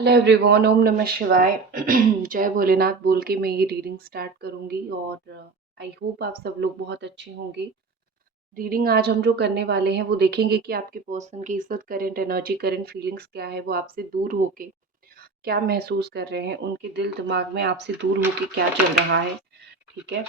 Hello everyone, ओम नमः शिवाय। जय भोलेनाथ बोल के मैं ये रीडिंग स्टार्ट करूँगी और आई होप आप सब लोग बहुत अच्छे होंगे। रीडिंग आज हम जो करने वाले हैं वो देखेंगे कि आपके पर्सन की इस वक्त करंट एनर्जी, करंट फीलिंग्स क्या है, वो आपसे दूर होके क्या महसूस कर रहे हैं, उनके दिल दिमाग में आपसे दूर होके क्या चल रहा है। ठीक है,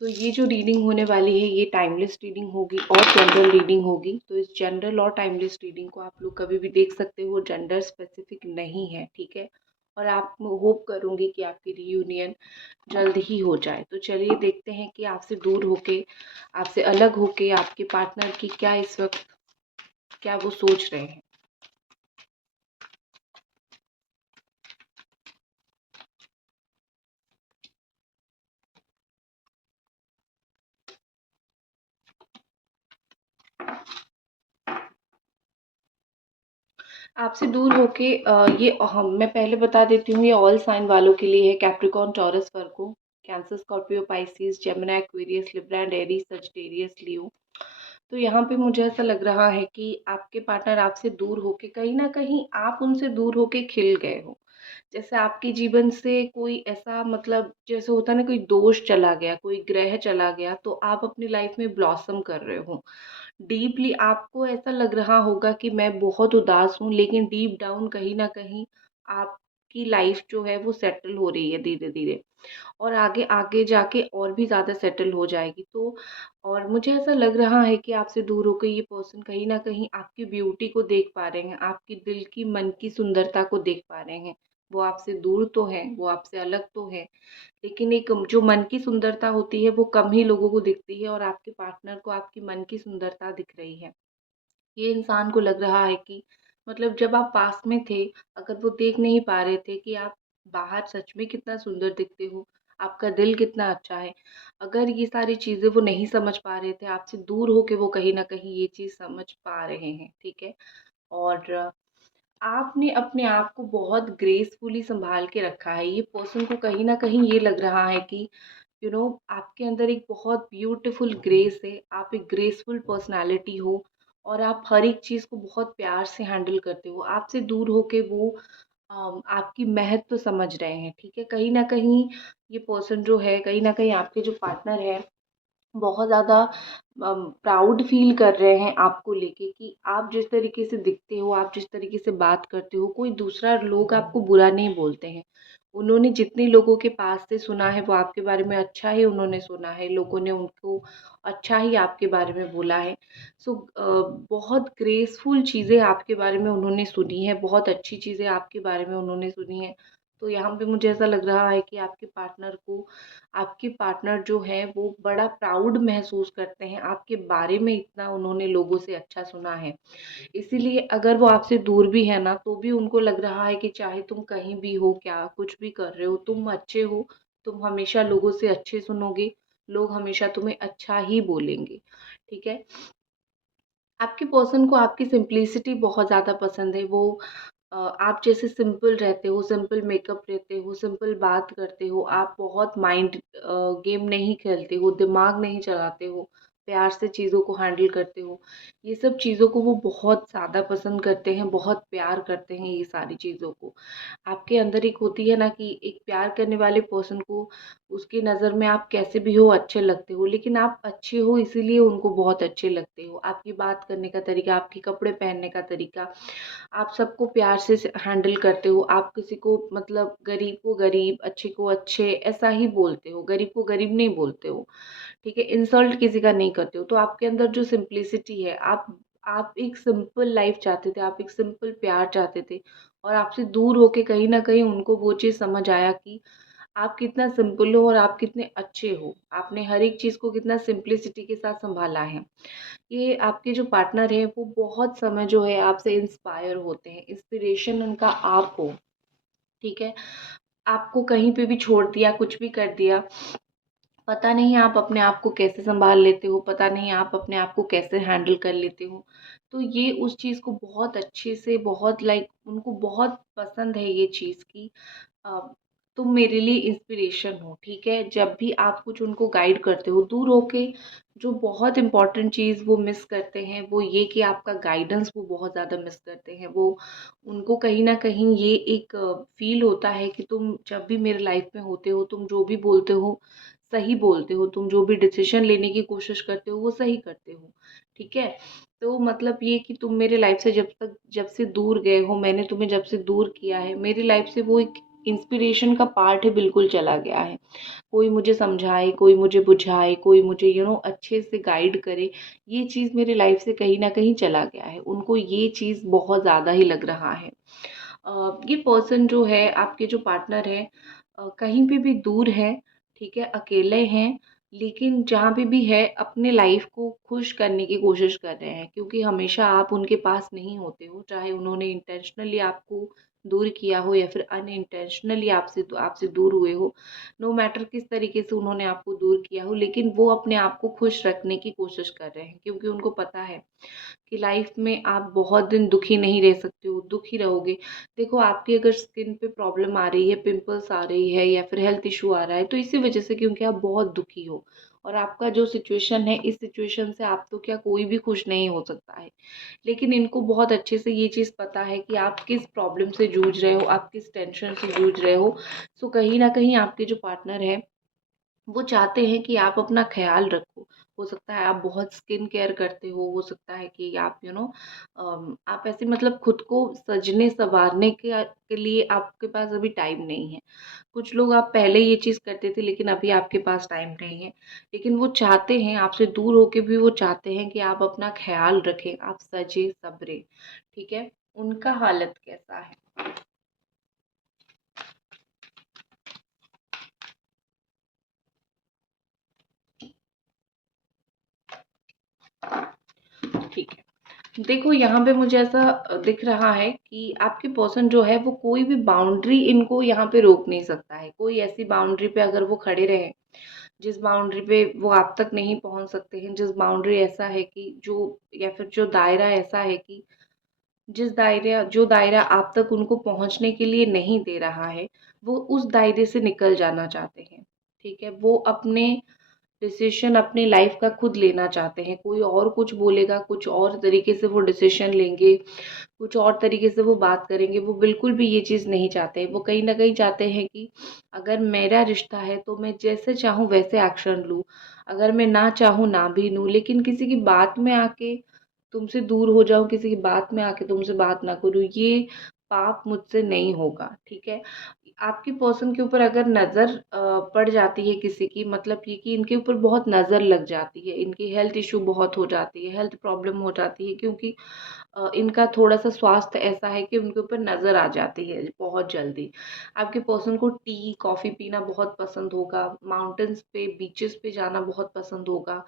तो ये जो रीडिंग होने वाली है ये टाइमलेस रीडिंग होगी और जनरल रीडिंग होगी। तो इस जनरल और टाइमलेस रीडिंग को आप लोग कभी भी देख सकते हो, जेंडर स्पेसिफिक नहीं है। ठीक है, और आप होप करूंगी कि आपकी रियूनियन जल्द ही हो जाए। तो चलिए देखते हैं कि आपसे दूर होके, आपसे अलग होके आपके पार्टनर की क्या इस वक्त, क्या वो सोच रहे हैं। आपसे दूर होके ये हम मैं पहले बता देती हूँ, ये ऑल साइन वालों के लिए है। Capricorn, Taurus, Virgo, Cancer, Scorpio, Pisces, Gemini, Aquarius, Libra and Aries, Sagittarius, Leo. तो यहाँ पे मुझे ऐसा लग रहा है कि आपके पार्टनर आपसे दूर होके कहीं ना कहीं आप उनसे दूर होके खिल गए हो। जैसे आपके जीवन से कोई ऐसा, मतलब जैसे होता है ना, कोई दोष चला गया, कोई ग्रह चला गया, तो आप अपनी लाइफ में ब्लॉसम कर रहे हो। डीपली आपको ऐसा लग रहा होगा कि मैं बहुत उदास हूँ, लेकिन डीप डाउन कहीं ना कहीं आपकी लाइफ जो है वो सेटल हो रही है धीरे धीरे, और आगे आगे जाके और भी ज़्यादा सेटल हो जाएगी। तो और मुझे ऐसा लग रहा है कि आपसे दूर होकर ये पर्सन कहीं ना कहीं आपकी ब्यूटी को देख पा रहे हैं, आपकी दिल की, मन की सुंदरता को देख पा रहे हैं। वो आपसे दूर तो है, वो आपसे अलग तो है, लेकिन एक जो मन की सुंदरता होती है वो कम ही लोगों को दिखती है, और आपके पार्टनर को आपकी मन की सुंदरता दिख रही है। ये इंसान को लग रहा है कि मतलब जब आप पास में थे, अगर वो देख नहीं पा रहे थे कि आप बाहर सच में कितना सुंदर दिखते हो, आपका दिल कितना अच्छा है, अगर ये सारी चीज़ें वो नहीं समझ पा रहे थे, आपसे दूर होके वो कहीं ना कहीं ये चीज़ समझ पा रहे हैं। ठीक है, और आपने अपने आप को बहुत ग्रेसफुली संभाल के रखा है। ये पर्सन को कहीं ना कहीं ये लग रहा है कि आपके अंदर एक बहुत ब्यूटीफुल ग्रेस है, आप एक ग्रेसफुल पर्सनालिटी हो, और आप हर एक चीज़ को बहुत प्यार से हैंडल करते हो। आपसे दूर होके वो आपकी महत्व तो समझ रहे हैं। ठीक है, कहीं ना कहीं ये पर्सन जो है, कहीं ना कहीं आपके जो पार्टनर है, बहुत ज़्यादा प्राउड फील कर रहे हैं आपको लेके कि आप जिस तरीके से दिखते हो, आप जिस तरीके से बात करते हो, कोई दूसरा लोग आपको बुरा नहीं बोलते हैं। उन्होंने जितने लोगों के पास से सुना है वो आपके बारे में अच्छा ही उन्होंने सुना है, लोगों ने उनको अच्छा ही आपके बारे में बोला है। सो बहुत ग्रेसफुल चीज़ें आपके बारे में उन्होंने सुनी है, बहुत अच्छी चीज़ें आपके बारे में उन्होंने सुनी है। तो यहाँ पे मुझे ऐसा लग रहा है कि आपके पार्टनर जो है वो बड़ा प्राउड महसूस करते हैं, आपके बारे में इतना उन्होंने लोगों से अच्छा सुना है। इसीलिए अगर वो आपसे दूर भी है ना, तो भी उनको लग रहा है कि चाहे तुम कहीं भी हो, क्या कुछ भी कर रहे हो, तुम अच्छे हो, तुम हमेशा लोगों से अच्छे सुनोगे, लोग हमेशा तुम्हें अच्छा ही बोलेंगे। ठीक है, आपके पर्सन को आपकी सिंप्लिसिटी बहुत ज़्यादा पसंद है। वो आप जैसे सिंपल रहते हो, सिंपल मेकअप रहते हो, सिंपल बात करते हो, आप बहुत माइंड गेम नहीं खेलते हो, दिमाग नहीं चलाते हो, प्यार से चीज़ों को हैंडल करते हो। ये सब चीज़ों को वो बहुत ज़्यादा पसंद करते हैं, बहुत प्यार करते हैं ये सारी चीज़ों को। आपके अंदर एक होती है ना कि एक प्यार करने वाले पर्सन को, उसकी नज़र में आप कैसे भी हो अच्छे लगते हो, लेकिन आप अच्छे हो इसीलिए उनको बहुत अच्छे लगते हो। आपकी बात करने का तरीका, आपके कपड़े पहनने का तरीका, आप सबको प्यार से हैंडल करते हो। आप किसी को, मतलब गरीब को गरीब, अच्छे को अच्छे, ऐसा ही बोलते हो, गरीब को गरीब नहीं बोलते हो। ठीक है, इंसल्ट किसी का नहीं करते हो। तो आपके अंदर जो सिंप्लिसिटी है, आप एक सिंपल लाइफ चाहते थे, आप एक सिंपल प्यार चाहते थे, और आपसे दूर होके कहीं ना कहीं उनको वो चीज़ समझ आया कि आप कितना सिंपल हो और आप कितने अच्छे हो। आपने हर एक चीज़ को कितना सिंप्लिसिटी के साथ संभाला है। ये आपके जो पार्टनर है वो बहुत समय जो है आपसे इंस्पायर होते हैं, इंस्पिरेशन उनका आप हो। ठीक है, आपको कहीं पे भी छोड़ दिया, कुछ भी कर दिया, पता नहीं आप अपने आप को कैसे संभाल लेते हो, पता नहीं आप अपने आप को कैसे हैंडल कर लेते हो। तो ये उस चीज़ को बहुत अच्छे से, बहुत लाइक उनको बहुत पसंद है ये चीज़ की तुम मेरे लिए इंस्पिरेशन हो, ठीक है। जब भी आप कुछ उनको गाइड करते हो दूर होके, जो बहुत इंपॉर्टेंट चीज़ वो मिस करते हैं वो ये कि आपका गाइडेंस वो बहुत ज़्यादा मिस करते हैं। वो उनको कहीं न कहीं ये एक फ़ील होता है कि तुम जब भी मेरे लाइफ़ में होते हो, तुम जो भी बोलते हो, सही बोलते हो, तुम जो भी डिसीज़न लेने की कोशिश करते हो, वो सही करते हो, ठीक है। तो मतलब ये कि तुम मेरे लाइफ़ से जब से दूर गए हो, मैंने तुम्हें जब से दूर किया है, मेरी लाइफ़ से वो एक इंस्पिरेशन का पार्ट है, बिल्कुल चला गया है। कोई मुझे समझाए, कोई मुझे बुझाए, कोई मुझे अच्छे से गाइड करे, ये चीज़ मेरे लाइफ से कहीं न कहीं चला गया है। उनको ये चीज़ बहुत ज़्यादा ही लग रहा है। ये पर्सन जो है, आपके जो पार्टनर है, कहीं पे भी दूर है, ठीक है, अकेले हैं, लेकिन जहाँ पे भी है अपने लाइफ को खुश करने की कोशिश कर रहे हैं, क्योंकि हमेशा आप उनके पास नहीं होते हो, चाहे उन्होंने इंटेंशनली आपको दूर किया हो या फिर अनइंटेंशनली आपसे दूर हुए हो। नो मैटर किस तरीके से उन्होंने आपको दूर किया हो, लेकिन वो अपने आप को खुश रखने की कोशिश कर रहे हैं, क्योंकि उनको पता है कि लाइफ में आप बहुत दिन दुखी नहीं रह सकते हो, दुखी रहोगे। देखो, आपकी अगर स्किन पे प्रॉब्लम आ रही है, पिंपल्स आ रही है या फिर हेल्थ इशू आ रहा है, तो इसी वजह से, क्योंकि आप बहुत दुखी हो, और आपका जो सिचुएशन है, इस सिचुएशन से आप तो क्या कोई भी खुश नहीं हो सकता है। लेकिन इनको बहुत अच्छे से ये चीज़ पता है कि आप किस प्रॉब्लम से जूझ रहे हो, आप किस टेंशन से जूझ रहे हो। सो कहीं न कहीं आपके जो पार्टनर है, वो चाहते हैं कि आप अपना ख़्याल रखो। हो सकता है आप बहुत स्किन केयर करते हो सकता है कि आप आप ऐसे मतलब खुद को सजने-सँवारने के लिए आपके पास अभी टाइम नहीं है। कुछ लोग आप पहले ये चीज़ करते थे, लेकिन अभी आपके पास टाइम नहीं है। लेकिन वो चाहते हैं, आपसे दूर होके भी वो चाहते हैं कि आप अपना ख़्याल रखें, आप सजे-सवरें, ठीक है? उनका हालत कैसा है? ठीक है। देखो, यहाँ पे मुझे ऐसा दिख रहा है कि आपके पर्सन जो है वो कोई भी बाउंड्री इनको यहाँ पे रोक नहीं सकता है। कोई ऐसी बाउंड्री पे अगर वो खड़े रहे, जिस बाउंड्री पे वो आप तक नहीं पहुँच सकते हैं, जिस बाउंड्री ऐसा है कि जो, या फिर जो दायरा ऐसा है कि जो दायरा आप तक उनको पहुँचने के लिए नहीं दे रहा है, वो उस दायरे से निकल जाना चाहते हैं, ठीक है? वो अपने डिसीज़न अपनी लाइफ का खुद लेना चाहते हैं। कोई और कुछ बोलेगा, कुछ और तरीके से वो डिसीज़न लेंगे, कुछ और तरीके से वो बात करेंगे, वो बिल्कुल भी ये चीज़ नहीं चाहते। वो कहीं न कहीं चाहते हैं कि अगर मेरा रिश्ता है तो मैं जैसे चाहूँ वैसे एक्शन लूँ, अगर मैं ना चाहूँ ना भी लूँ, लेकिन किसी की बात में आके तुमसे दूर हो जाऊँ, किसी की बात में आके तुमसे बात ना करूँ, ये पाप मुझसे नहीं होगा, ठीक है? आपके पर्सन के ऊपर अगर नज़र पड़ जाती है किसी की, मतलब ये कि इनके ऊपर बहुत नज़र लग जाती है, इनकी हेल्थ इश्यू बहुत हो जाती है, हेल्थ प्रॉब्लम हो जाती है, क्योंकि इनका थोड़ा-सा स्वास्थ्य ऐसा है कि उनके ऊपर नज़र आ जाती है बहुत जल्दी। आपके पर्सन को टी, कॉफ़ी पीना बहुत पसंद होगा, माउंटेन्स पे, बीचेस पे जाना बहुत पसंद होगा,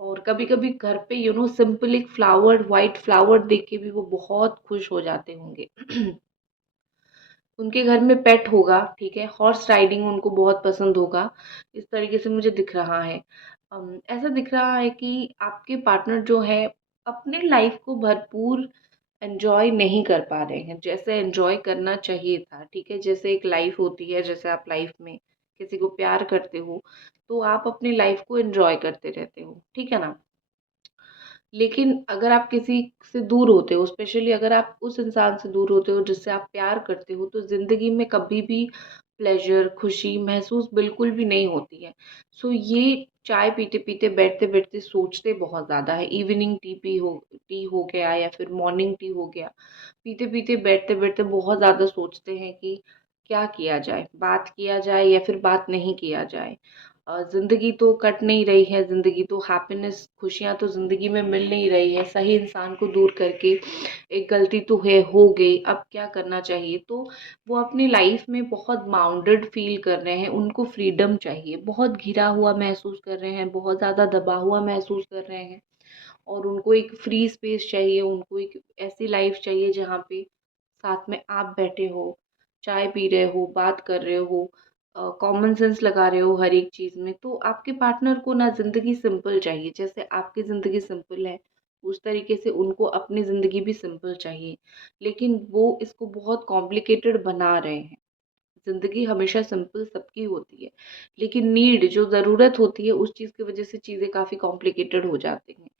और कभी-कभी घर पे सिंपल एक फ्लावर, व्हाइट फ्लावर देख के भी वो बहुत खुश हो जाते होंगे। उनके घर में पेट होगा, ठीक है? हॉर्स राइडिंग उनको बहुत पसंद होगा, इस तरीके से मुझे दिख रहा है। ऐसा दिख रहा है कि आपके पार्टनर जो है, अपने लाइफ़ को भरपूर एन्जॉय नहीं कर पा रहे हैं, जैसे एन्जॉय करना चाहिए था, ठीक है? जैसे एक लाइफ़ होती है, जैसे आप लाइफ़ में किसी को प्यार करते हो, तो आप अपनी लाइफ़ को एन्जॉय करते रहते हो, ठीक है ना? लेकिन अगर आप किसी से दूर होते हो, स्पेशली अगर आप उस इंसान से दूर होते हो जिससे आप प्यार करते हो, तो ज़िंदगी में कभी भी प्लेज़र, खुशी महसूस बिल्कुल भी नहीं होती है। सो ये चाय पीते-पीते, बैठते-बैठते सोचते बहुत ज़्यादा है। इवनिंग टी हो गया या फिर मॉर्निंग टी हो गया। पीते-पीते, बैठते-बैठते बहुत ज़्यादा सोचते हैं कि क्या किया जाए? बात किया जाए या फिर बात नहीं किया जाए? ज़िंदगी तो कट नहीं रही है, ज़िंदगी तो हैप्पीनेस, खुशियाँ तो ज़िंदगी में मिल नहीं रही है, सही इंसान को दूर करके एक गलती तो हो गई, अब क्या करना चाहिए? तो वो अपनी लाइफ़ में बहुत बाउंडेड फ़ील कर रहे हैं, उनको फ्रीडम चाहिए, बहुत घिरा हुआ महसूस कर रहे हैं, बहुत ज़्यादा दबा हुआ महसूस कर रहे हैं, और उनको एक फ्री स्पेस चाहिए, उनको एक ऐसी लाइफ़ चाहिए जहाँ पे साथ में आप बैठे हो, चाय पी रहे हो, बात कर रहे हो, कॉमन सेंस लगा रहे हो हर एक चीज़ में। तो आपके पार्टनर को ना ज़िंदगी सिंपल चाहिए, जैसे आपकी ज़िंदगी सिंपल है, उस तरीके से उनको अपनी ज़िंदगी भी सिंपल चाहिए। लेकिन वो इसको बहुत कॉम्प्लिकेटेड बना रहे हैं। ज़िंदगी हमेशा सिंपल सबकी होती है, लेकिन नीड जो ज़रूरत होती है उस चीज़ की वजह से चीज़ें काफ़ी कॉम्प्लिकेटेड हो जाती हैं।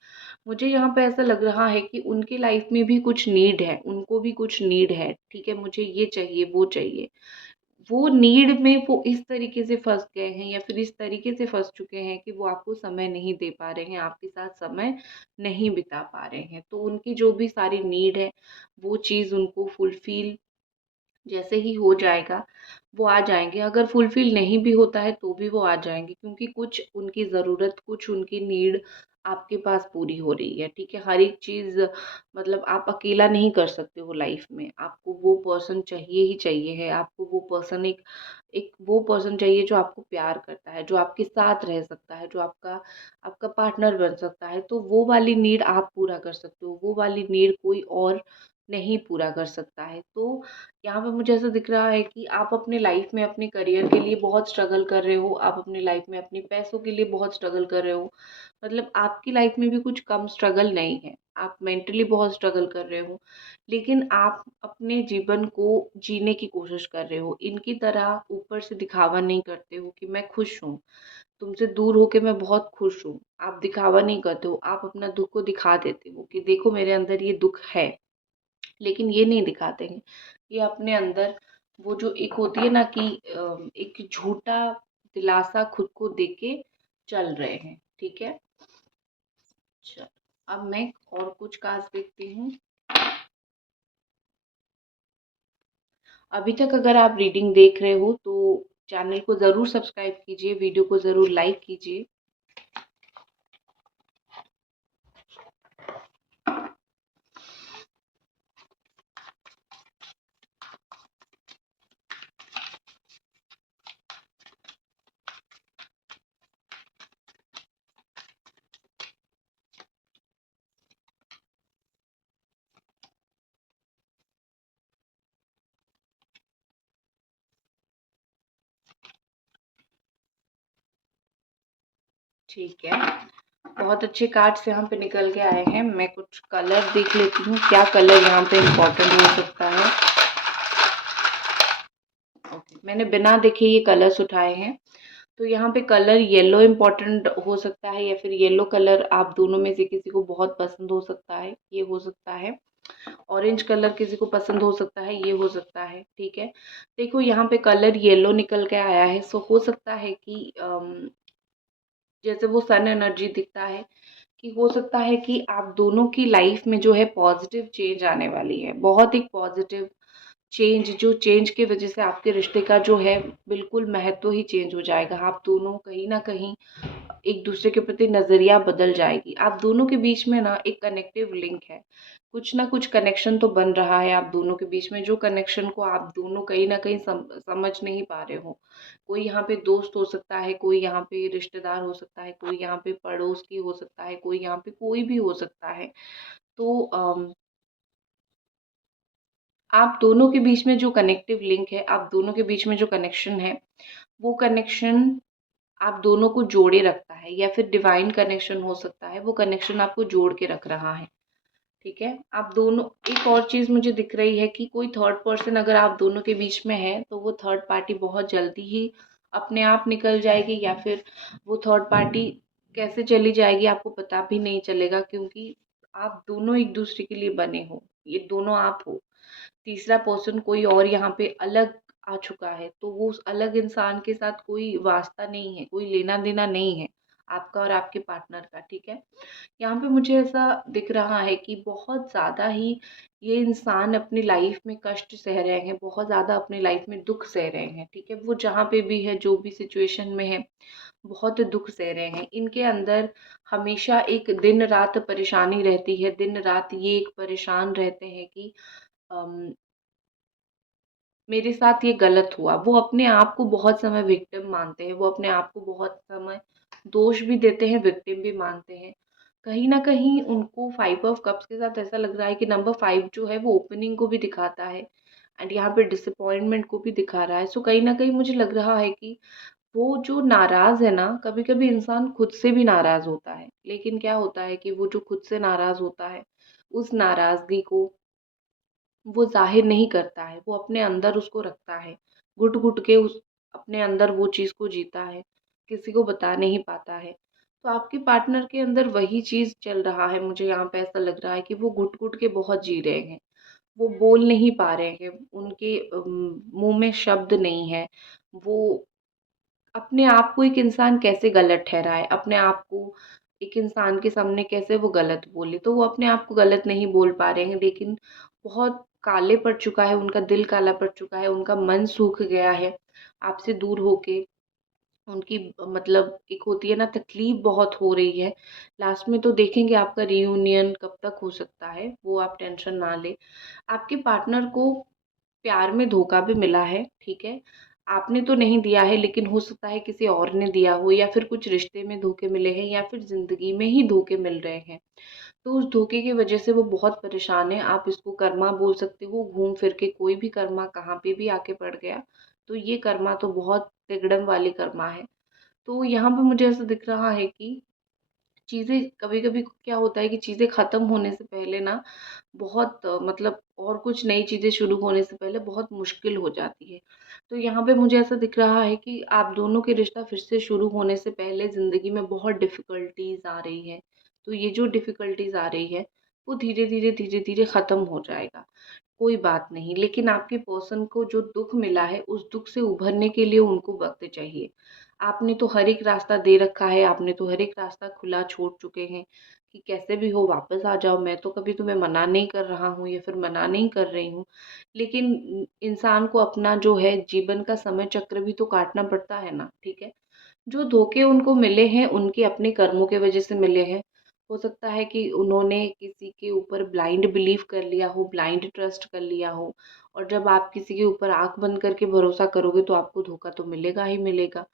मुझे यहाँ पे ऐसा लग रहा है कि उनकी लाइफ में भी कुछ नीड है, उनको भी कुछ नीड है, ठीक है, मुझे ये चाहिए, वो चाहिए। वो नीड में वो इस तरीके से फँस गए हैं या फिर इस तरीके से फँस चुके हैं कि वो आपको समय नहीं दे पा रहे हैं, आपके साथ समय नहीं बिता पा रहे हैं। तो उनकी जो भी सारी नीड है, वो चीज़ उनको फुलफ़िल जैसे ही हो जाएगा, वो आ जाएँगे। अगर फुलफ़िल नहीं भी होता है तो भी वो आ जाएँगे, क्योंकि कुछ उनकी ज़रूरत, कुछ उनकी नीड आपके पास पूरी हो रही है, ठीक है? हर एक चीज़ मतलब आप अकेला नहीं कर सकते हो लाइफ़ में, आपको वो पर्सन चाहिए ही चाहिए है। आपको वो पर्सन एक एक वो पर्सन चाहिए जो आपको प्यार करता है, जो आपके साथ रह सकता है, जो आपका आपका पार्टनर बन सकता है। तो वो वाली नीड आप पूरा कर सकते हो, वो वाली नीड कोई और नहीं पूरा कर सकता है। तो यहाँ पे मुझे ऐसा दिख रहा है कि आप अपने लाइफ में अपने करियर के लिए बहुत स्ट्रगल कर रहे हो, आप अपनी लाइफ में अपने पैसों के लिए बहुत स्ट्रगल कर रहे हो। मतलब आपकी लाइफ में भी कुछ कम स्ट्रगल नहीं है। आप मेंटली बहुत स्ट्रगल कर रहे हो, लेकिन आप अपने जीवन को जीने की कोशिश कर रहे हो। इनकी तरह ऊपर से दिखावा नहीं करते हो कि मैं खुश हूँ, तुमसे दूर होके मैं बहुत खुश हूँ। आप दिखावा नहीं करते हो, आप अपना दुःख को दिखा देते हो कि देखो मेरे अंदर ये दुःख है। लेकिन ये नहीं दिखाते हैं। ये अपने अंदर वो जो एक होती है ना कि एक झूठा दिलासा खुद को देके चल रहे हैं, ठीक है? चल, अब मैं और कुछ कार्ड्स देखती हूँ। अभी तक अगर आप रीडिंग देख रहे हो तो चैनल को ज़रूर सब्सक्राइब कीजिए, वीडियो को ज़रूर लाइक कीजिए। ठीक है, बहुत अच्छे कार्ड्स यहाँ पे निकल के आए हैं। मैं कुछ कलर देख लेती हूँ, क्या कलर यहाँ पे इम्पोर्टेंट हो सकता है। ओके, मैंने बिना देखे ये कलर्स उठाए हैं। तो यहाँ पे कलर येलो इम्पोर्टेंट हो सकता है, या फिर येलो कलर आप दोनों में से किसी को बहुत पसंद हो सकता है, ये हो सकता है। ऑरेंज कलर किसी को पसंद हो सकता है, ये हो सकता है, ठीक है। देखो यहाँ पे कलर येलो निकल के आया है, सो हो सकता है कि जैसे वो सन एनर्जी दिखता है कि हो सकता है कि आप दोनों की लाइफ में जो है पॉजिटिव चेंज आने वाली है, बहुत एक पॉजिटिव चेंज, जो चेंज की वजह से आपके रिश्ते का जो है बिल्कुल महत्व ही चेंज हो जाएगा। आप दोनों कहीं न कहीं एक दूसरे के प्रति नज़रिया बदल जाएगी। आप दोनों के बीच में ना एक कनेक्टिव लिंक है। कुछ ना कुछ कनेक्शन तो बन रहा है आप दोनों के बीच में, जो कनेक्शन को आप दोनों कहीं न कहीं समझ नहीं पा रहे हो। कोई यहाँ पे दोस्त हो सकता है, कोई यहाँ पे रिश्तेदार हो सकता है, कोई यहाँ पे पड़ोस की हो सकता है, कोई यहाँ पे कोई भी हो सकता है। तो आप दोनों के बीच में जो कनेक्टिव लिंक है, आप दोनों के बीच में जो कनेक्शन है, वो कनेक्शन आप दोनों को जोड़े रखता है, या फिर डिवाइन कनेक्शन हो सकता है, वो कनेक्शन आपको जोड़ के रख रहा है, ठीक है? आप दोनों, एक और चीज़ मुझे दिख रही है कि कोई थर्ड पर्सन अगर आप दोनों के बीच में है, तो वो थर्ड पार्टी बहुत जल्दी ही अपने आप निकल जाएगी, या फिर वो थर्ड पार्टी कैसे चली जाएगी आपको पता भी नहीं चलेगा, क्योंकि आप दोनों एक दूसरे के लिए बने हो, ये दोनों आप हो। तीसरा पर्सन कोई और यहाँ पे अलग आ चुका है, तो वो उस अलग इंसान के साथ कोई वास्ता नहीं है, कोई लेना-देना नहीं है, आपका और आपके पार्टनर का, ठीक है? यहाँ पे मुझे ऐसा दिख रहा है कि बहुत ज़्यादा ही ये इंसान अपनी लाइफ में कष्ट सह रहे हैं, बहुत ज़्यादा अपनी लाइफ में दुःख सह रहे हैं, ठीक है? वो जहाँ पे भी है, जो भी सिचुएशन में है, बहुत दुःख सह रहे हैं। इनके अंदर हमेशा एक दिन-रात परेशानी रहती है, दिन-रात ये एक परेशान रहते हैं कि अम मेरे साथ ये गलत हुआ। वो अपने आप को बहुत समय विक्टिम मानते हैं, वो अपने आप को बहुत समय दोष भी देते हैं, विक्टिम भी मानते हैं। कहीं न कहीं उनको 5 ऑफ कप्स के साथ ऐसा लग रहा है कि नंबर 5 जो है वो ओपनिंग को भी दिखाता है, एंड यहाँ पे डिसअपॉइंटमेंट को भी दिखा रहा है। सो कहीं न कहीं मुझे लग रहा है कि वो जो नाराज़ है ना, कभी-कभी इंसान खुद से भी नाराज़ होता है। लेकिन क्या होता है कि वो जो खुद से नाराज़ होता है, उस नाराज़गी को वो ज़ाहिर नहीं करता है, वो अपने अंदर उसको रखता है। घुट-घुट के उस अपने अंदर वो चीज़ को जीता है, किसी को बता नहीं पाता है। तो आपके पार्टनर के अंदर वही चीज़ चल रहा है, मुझे यहाँ पे ऐसा लग रहा है कि वो घुट-घुट के बहुत जी रहे हैं। वो बोल नहीं पा रहे हैं, उनके मुँह में शब्द नहीं है। वो अपने आप को एक इंसान कैसे गलत ठहराए, अपने आप को एक इंसान के सामने कैसे वो गलत बोले, तो वो अपने आप को गलत नहीं बोल पा रहे हैं, लेकिन बहुत काले पड़ चुका है, उनका दिल काला पड़ चुका है, उनका मन सूख गया है आपसे दूर होके। उनकी मतलब एक होती है ना, तकलीफ़ बहुत हो रही है। लास्ट में तो देखेंगे आपका रियूनियन कब तक हो सकता है, वो आप टेंशन ना लें। आपके पार्टनर को प्यार में धोखा भी मिला है, ठीक है? आपने तो नहीं दिया है, लेकिन हो सकता है किसी और ने दिया हो, या फिर कुछ रिश्ते में धोखे मिले हैं, या फिर ज़िंदगी में ही धोखे मिल रहे हैं। तो उस धोखे की वजह से वो बहुत परेशान है। आप इसको कर्मा बोल सकते हो, घूम फिर के कोई भी कर्मा कहाँ पे भी आके पड़ गया, तो ये कर्मा तो बहुत तिगड़म वाली कर्मा है। तो यहाँ पे मुझे ऐसा दिख रहा है कि चीज़ें कभी-कभी क्या होता है कि चीज़ें ख़त्म होने से पहले ना बहुत मतलब और कुछ नई चीज़ें शुरू होने से पहले बहुत मुश्किल हो जाती है। तो यहाँ पे मुझे ऐसा दिख रहा है कि आप दोनों के रिश्ता फिर से शुरू होने से पहले ज़िंदगी में बहुत डिफ़िकल्टीज़ आ रही हैं। तो ये जो डिफ़िकल्टीज़ आ रही है, वो धीरे-धीरे, धीरे-धीरे ख़त्म हो जाएगा। कोई बात नहीं, लेकिन आपके पर्सन को जो दुःख मिला है, उस दुःख से उभरने के लिए उनको वक़्त चाहिए। आपने तो हर एक रास्ता दे रखा है, आपने तो हर एक रास्ता खुला छोड़ चुके हैं कि कैसे भी हो वापस आ जाओ, मैं तो कभी तुम्हें मना नहीं कर रहा हूँ या फिर मना नहीं कर रही हूँ। लेकिन इंसान को अपना जो है जीवन का समय चक्र भी तो काटना पड़ता है ना, ठीक है? जो धोखे उनको मिले हैं, उनके अपने कर्मों की वजह से मिले हैं। हो सकता है कि उन्होंने किसी के ऊपर ब्लाइंड बिलीव कर लिया हो, ब्लाइंड ट्रस्ट कर लिया हो, और जब आप किसी के ऊपर आँख बंद करके भरोसा करोगे तो आपको धोखा तो मिलेगा ही मिलेगा।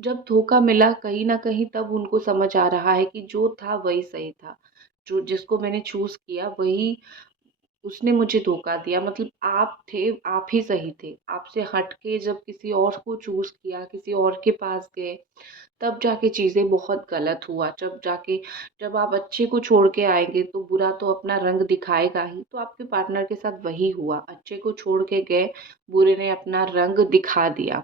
जब धोखा मिला कहीं न कहीं, तब उनको समझ आ रहा है कि जो था वही सही था। जो जिसको मैंने चूज़ किया वही उसने मुझे धोखा दिया, मतलब आप थे, आप ही सही थे। आपसे हट के जब किसी और को चूज़ किया, किसी और के पास गए, तब जाके चीज़ें बहुत गलत हुआ। जब आप अच्छे को छोड़ के आएँगे तो बुरा तो अपना रंग दिखाएगा ही। तो आपके पार्टनर के साथ वही हुआ। अच्छे को छोड़ के गए, बुरे ने अपना रंग दिखा दिया।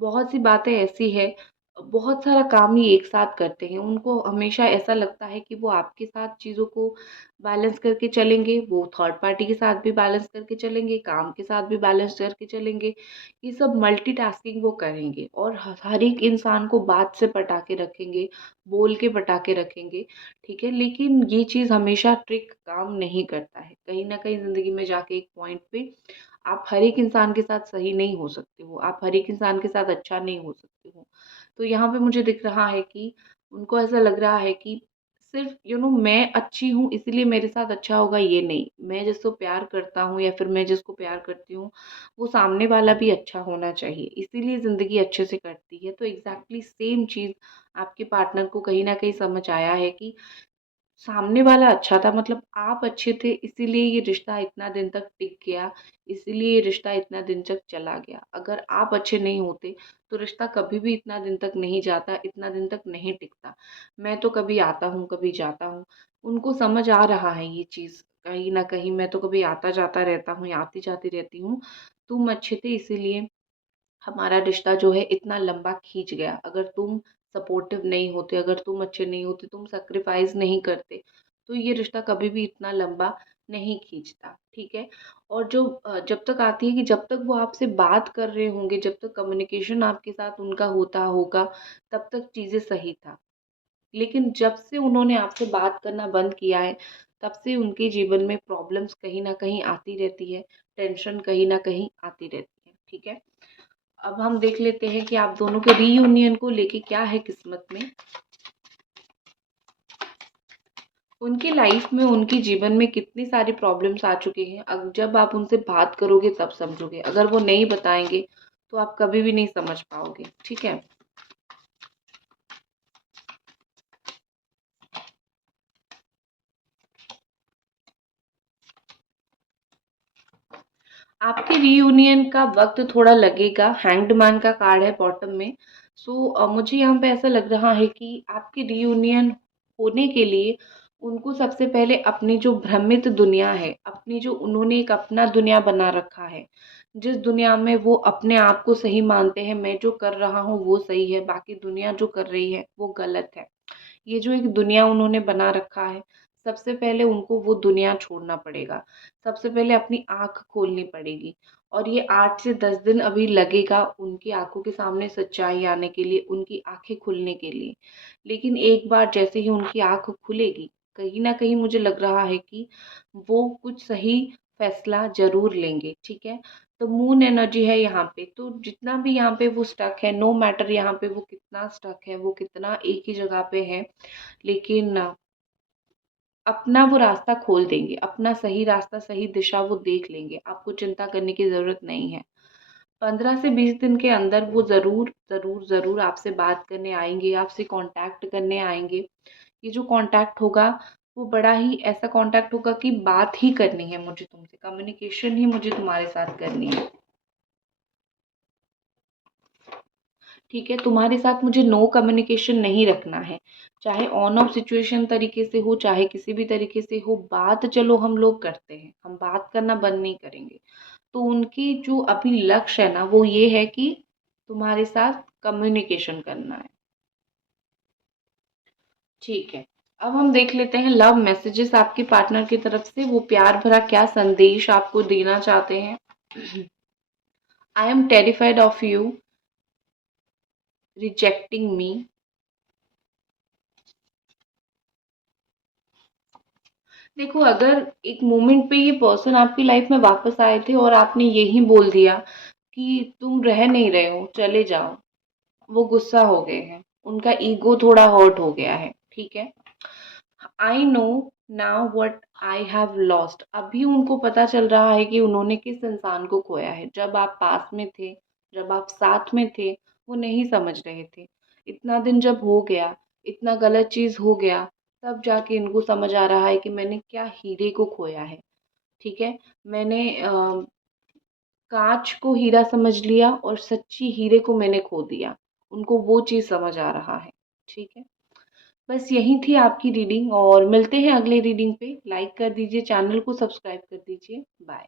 बहुत सी बातें ऐसी हैं, बहुत सारा काम ये एक साथ करते हैं। उनको हमेशा ऐसा लगता है कि वो आपके साथ चीज़ों को बैलेंस करके चलेंगे, वो थर्ड पार्टी के साथ भी बैलेंस करके चलेंगे, काम के साथ भी बैलेंस करके चलेंगे। ये सब मल्टीटास्किंग वो करेंगे और हर एक इंसान को बात से पटा के रखेंगे, बोल के पटा के रखेंगे, ठीक है? लेकिन ये चीज़ हमेशा ट्रिक काम नहीं करता है। कहीं न कहीं ज़िंदगी में जाके एक पॉइंट पे आप हर एक इंसान के साथ सही नहीं हो सकते हो, आप हर एक इंसान के साथ अच्छा नहीं हो सकते हो। तो यहाँ पे मुझे दिख रहा है कि उनको ऐसा लग रहा है कि सिर्फ़ मैं अच्छी हूँ इसलिए मेरे साथ अच्छा होगा, ये नहीं। मैं जिसको प्यार करता हूँ या फिर मैं जिसको प्यार करती हूँ, वो सामने वाला भी अच्छा होना चाहिए, इसीलिए ज़िंदगी अच्छे से कटती है। तो एग्ज़ैक्टली सेम चीज़ आपके पार्टनर को कहीं न कहीं समझ आया है कि सामने वाला अच्छा था, मतलब आप अच्छे थे, इसीलिए ये रिश्ता इतना दिन तक टिक गया, इसीलिए ये रिश्ता इतना दिन तक चला गया। अगर आप अच्छे नहीं होते तो रिश्ता कभी भी इतना दिन तक नहीं जाता, इतना दिन तक नहीं टिकता। मैं तो कभी आता हूँ, कभी जाता हूँ। उनको समझ आ रहा है ये चीज़ कहीं न कहीं, मैं तो कभी आता-जाता रहता हूँ या आती-जाती रहती हूँ। तुम अच्छे थे इसीलिए हमारा रिश्ता जो है इतना लंबा खींच गया। अगर तुम सपोर्टिव नहीं होते, अगर तुम अच्छे नहीं होते, तुम सैक्रिफाइस नहीं करते, तो ये रिश्ता कभी भी इतना लंबा नहीं खींचता, ठीक है? और जो जब तक आती है कि जब तक वो आपसे बात कर रहे होंगे, जब तक कम्युनिकेशन आपके साथ उनका होता होगा, तब तक चीज़ें सही था। लेकिन जब से उन्होंने आपसे बात करना बंद किया है, तब से उनके जीवन में प्रॉब्लम्स कहीं न कहीं आती रहती है, टेंशन कहीं न कहीं आती रहती है, ठीक है? अब हम देख लेते हैं कि आप दोनों के रीयूनियन को लेके क्या है किस्मत में। उनकी लाइफ में, उनके जीवन में कितनी सारी प्रॉब्लम्स आ चुकी हैं। अब जब आप उनसे बात करोगे तब समझोगे। अगर वो नहीं बताएँगे, तो आप कभी भी नहीं समझ पाओगे, ठीक है? आपके रीयूनियन का वक़्त थोड़ा लगेगा, हैंग्ड मैन का कार्ड है बॉटम में। सो मुझे यहाँ पे ऐसा लग रहा है कि आपकी रीयूनियन होने के लिए उनको सबसे पहले अपनी जो भ्रमित दुनिया है, अपनी जो उन्होंने एक अपना दुनिया बना रखा है, जिस दुनिया में वो अपने आप को सही मानते हैं, मैं जो कर रहा हूँ वो सही है, बाकी दुनिया जो कर रही है वो गलत है। ये जो एक दुनिया उन्होंने बना रखा है, सबसे पहले उनको वो दुनिया छोड़ना पड़ेगा। सबसे पहले अपनी आँख खोलनी पड़ेगी और ये 8 से 10 दिन अभी लगेगा उनकी आँखों के सामने सच्चाई आने के लिए, उनकी आँखें खुलने के लिए। लेकिन एक बार जैसे ही उनकी आँख खुलेगी, कहीं न कहीं मुझे लग रहा है कि वो कुछ सही फैसला ज़रूर लेंगे, ठीक है? तो मून एनर्जी है यहाँ पे, तो जितना भी यहाँ पे वो स्टक है, नो मैटर यहाँ पे वो कितना स्टक है, वो कितना एक ही जगह पे है, लेकिन अपना वो रास्ता खोल देंगे, अपना सही रास्ता, सही दिशा वो देख लेंगे। आपको चिंता करने की ज़रूरत नहीं है। 15 से 20 दिन के अंदर वो ज़रूर, ज़रूर, ज़रूर आपसे बात करने आएँगे, आपसे कॉन्टैक्ट करने आएँगे। ये जो कॉन्टैक्ट होगा, वो बड़ा ही ऐसा कॉन्टैक्ट होगा कि बात ही करनी है मुझे तुमसे, कम्युनिकेशन ही मुझे तुम्हारे साथ करनी है। ठीक है, तुम्हारे साथ मुझे नो कम्युनिकेशन नहीं रखना है, चाहे ऑन ऑफ सिचुएशन तरीके से हो, चाहे किसी भी तरीके से हो, बात चलो हम लोग करते हैं, हम बात करना बंद नहीं करेंगे। तो उनकी जो अभी लक्ष्य है ना, वो ये है कि तुम्हारे साथ कम्युनिकेशन करना है। ठीक है, अब हम देख लेते हैं लव मैसेजेस आपके पार्टनर की तरफ से, वो प्यार भरा क्या संदेश आपको देना चाहते हैं। I am terrified of you rejecting me. देखो, अगर एक मोमेंट पे ये पर्सन आपकी लाइफ में वापस आए थे और आपने यही बोल दिया कि तुम रह नहीं रहे हो, चले जाओ, वो गुस्सा हो गए हैं, उनका ईगो थोड़ा हर्ट हो गया है, ठीक है। I know now what I have lost. अभी उनको पता चल रहा है कि उन्होंने किस इंसान को खोया है। जब आप पास में थे, जब आप साथ में थे, वो नहीं समझ रहे थे। इतना दिन जब हो गया, इतना गलत चीज़ हो गया, तब जाके इनको समझ आ रहा है कि मैंने क्या हीरे को खोया है, ठीक है। मैंने काँच को हीरा समझ लिया और सच्ची हीरे को मैंने खो दिया। उनको वो चीज़ समझ आ रहा है, ठीक है। बस यही थी आपकी रीडिंग और मिलते हैं अगले रीडिंग पे। लाइक कर दीजिए, चैनल को सब्सक्राइब कर दीजिए। बाय।